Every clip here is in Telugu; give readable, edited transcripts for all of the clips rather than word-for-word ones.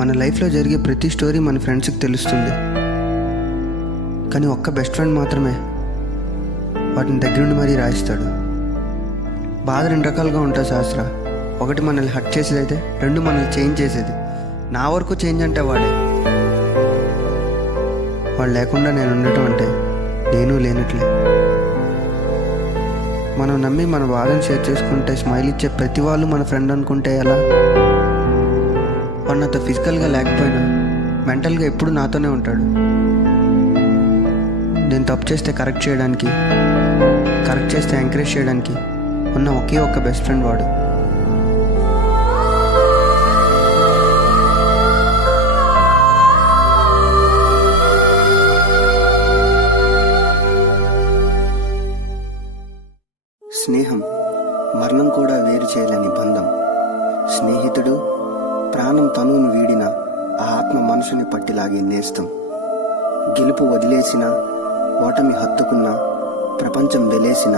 మన లైఫ్లో జరిగే ప్రతి స్టోరీ మన ఫ్రెండ్స్కి తెలుస్తుంది, కానీ ఒక్క బెస్ట్ ఫ్రెండ్ మాత్రమే వాటిని దగ్గరుండి మరీ రాయిస్తాడు. బాధ రెండు రకాలుగా ఉంటుంది శాస్త్ర. ఒకటి మనల్ని హర్ట్ చేసేది అయితే, రెండు మనల్ని చేంజ్ చేసేది. నా వరకు చేంజ్ అంటే వాడు లేకుండా నేను ఉండటం అంటే నేను లేనట్లే. మనం నమ్మి మన బాధను షేర్ చేసుకుంటే స్మైల్ ఇచ్చే ప్రతి వాళ్ళు మన ఫ్రెండ్ అనుకుంటే ఎలా? వాడు నాతో ఫిజికల్గా లేకపోయినా మెంటల్గా ఎప్పుడు నాతోనే ఉంటాడు. నేను తప్పు చేస్తే కరెక్ట్ చేయడానికి, కరెక్ట్ చేస్తే ఎంకరేజ్ చేయడానికి ఉన్న ఒకే ఒక్క బెస్ట్ ఫ్రెండ్ వాడు. స్నేహం మరణం కూడా వేరు చేయలేని బంధం. స్నేహితుడు ప్రాణం తనువును వీడిన ఆ ఆత్మ మనసుని పట్టిలాగే నేస్తం. గెలుపు వదిలేసిన, ఓటమి హత్తుకున్నా, ప్రపంచం వెలేసిన,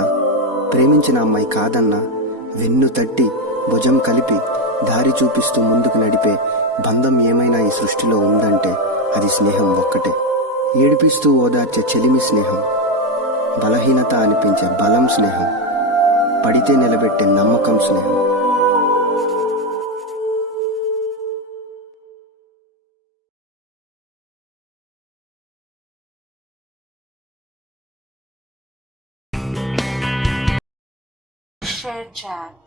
ప్రేమించిన అమ్మాయి కాదన్నా, వెన్ను తట్టి భుజం కలిపి దారి చూపిస్తూ ముందుకు నడిపే బంధం ఏమైనా ఈ సృష్టిలో ఉందంటే అది స్నేహం ఒక్కటే. ఏడిపిస్తూ ఓదార్చే చెలిమి స్నేహం, బలహీనత అనిపించే బలం స్నేహం, పడితే నిలబెట్టే నమ్మకం స్నేహం. Share chat.